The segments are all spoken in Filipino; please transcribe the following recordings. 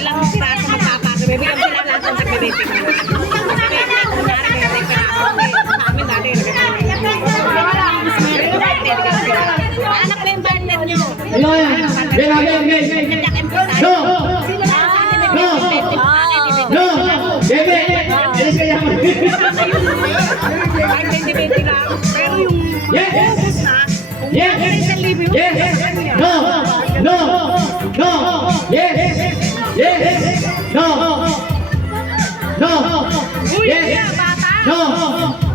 ilang piraso magpapasok. Bibigyan mo sila lahat ng tag-20 ka. Anak ko yung partner nyo. Hello, yan. No! No! No! Bebe! Alis ka yan. Ay, 20-20 lang. Pero yung Yes! kung Yes! isang libo yung Yes! No! No! No! Yes! Yes! No! No! Uy, Yes! kaya, bata. No!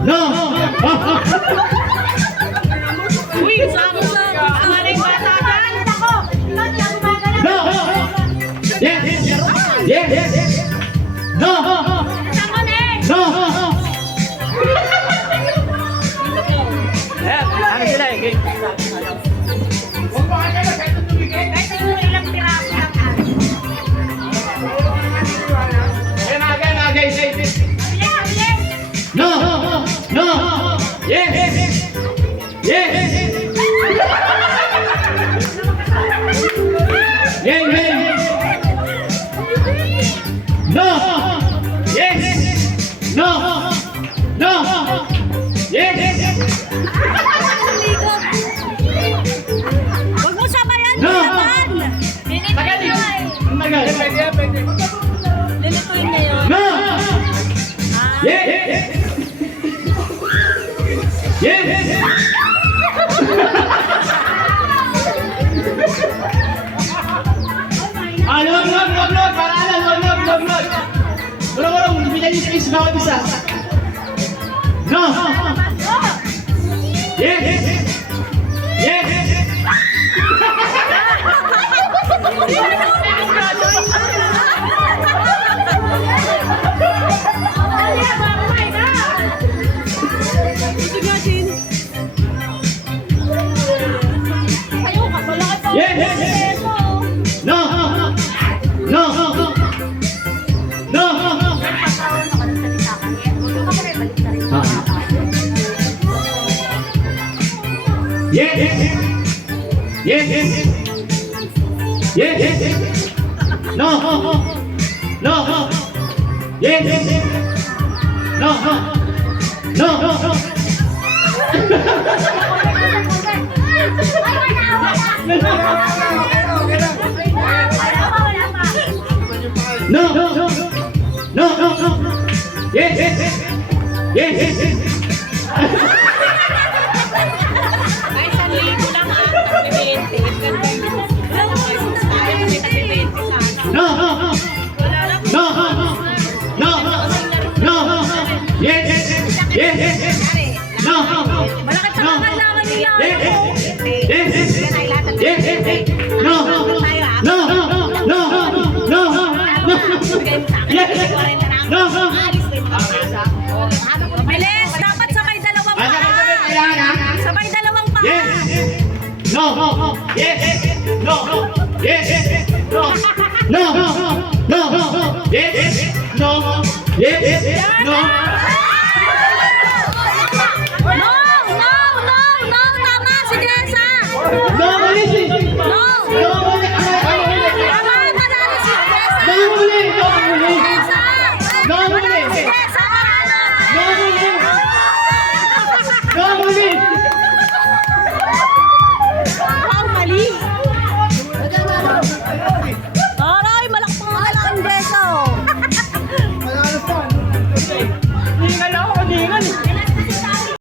No! Uy, sama sa yung bata dyan. No! Yes! Yes! No! No! Ano sila eh? No! No! Yes! Yes! Yes! No! Yes! No! No! Yes! Huwag mo sabayan. No! Tagal yun. Tagal. Lilituin na yun. No! Yes! Yes! Log. Paraan log. Wala. Binali space bawat isa. No! Yes! Yes! Yes! No! No! No! Yes! Yes! Yes! No! No! Yes! No! No! No! Yes! Ay, 1,000 lang ah. 20. No! Yes! No! Malaki pa naman naman nila. Yes! No! No! Bilis! Dapat sabay dalawang pa. Sabay dalawang pa. No! Yes! No! Yes! No! No! No! Yes! No! Yes!